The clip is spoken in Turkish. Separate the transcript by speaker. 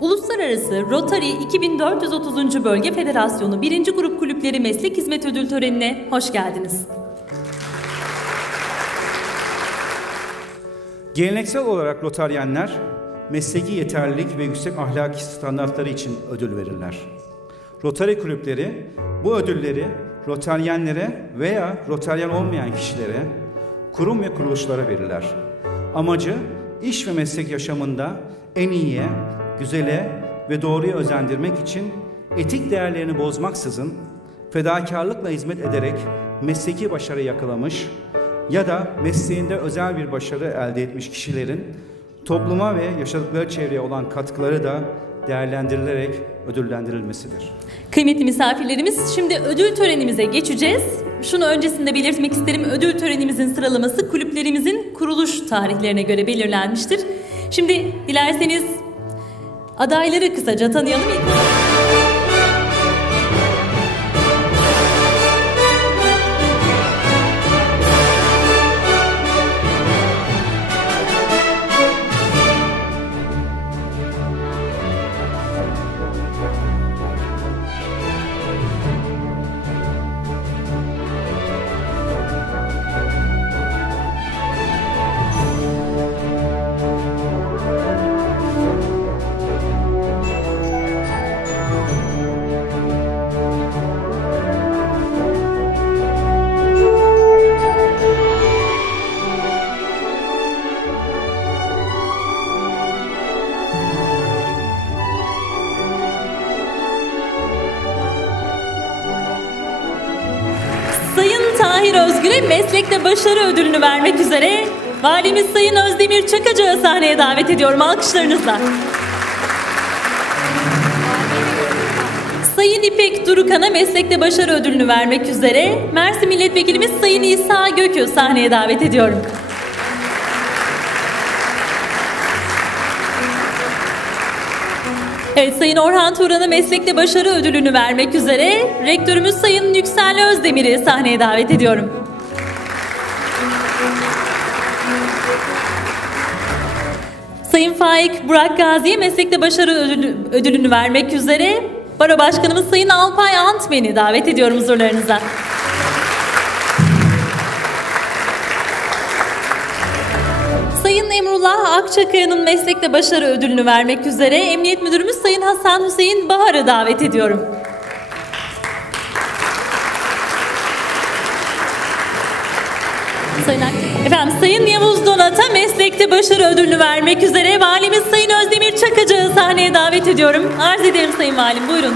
Speaker 1: Uluslararası Rotary 2430. Bölge Federasyonu 1. Grup Kulüpleri Meslek Hizmet Ödül Töreni'ne hoş geldiniz.
Speaker 2: Geleneksel olarak Rotaryenler mesleki yeterlilik ve yüksek ahlaki standartları için ödül verirler. Rotary kulüpleri bu ödülleri Rotaryenlere veya Rotaryen olmayan kişilere, kurum ve kuruluşlara verirler. Amacı iş ve meslek yaşamında en iyiye, güzele ve doğruya özendirmek için etik değerlerini bozmaksızın fedakarlıkla hizmet ederek mesleki başarı yakalamış ya da mesleğinde özel bir başarı elde etmiş kişilerin topluma ve yaşadıkları çevreye olan katkıları da değerlendirilerek ödüllendirilmesidir.
Speaker 1: Kıymetli misafirlerimiz şimdi ödül törenimize geçeceğiz. Şunu öncesinde belirtmek isterim. Ödül törenimizin sıralaması kulüplerimizin kuruluş tarihlerine göre belirlenmiştir. Şimdi dilerseniz adayları kısaca tanıyalım. Tahir Özgür'e meslekte başarı ödülünü vermek üzere Valimiz Sayın Özdemir Çakacı'yı sahneye davet ediyorum alkışlarınızla. Sayın İpek Durukan'a meslekte başarı ödülünü vermek üzere Mersin Milletvekilimiz Sayın İsa Gökü sahneye davet ediyorum. Evet Sayın Orhan Turan'a meslekte başarı ödülünü vermek üzere rektörümüz Sayın Yüksel Özdemir'i sahneye davet ediyorum. Sayın Faik Burak Gazi'ye meslekte başarı ödülü, ödülünü vermek üzere Baro Başkanımız Sayın Alpay Antmen'i davet ediyorum huzurlarınıza. Emrullah Akçakaya'nın meslekte başarı ödülünü vermek üzere Emniyet Müdürümüz Sayın Hasan Hüseyin Bahar'ı davet ediyorum. Sayın Efendim Sayın Yavuz Donat'a meslekte başarı ödülünü vermek üzere Valimiz Sayın Özdemir Çakıcı'yı sahneye davet ediyorum. Arz ederim Sayın Valim buyurun.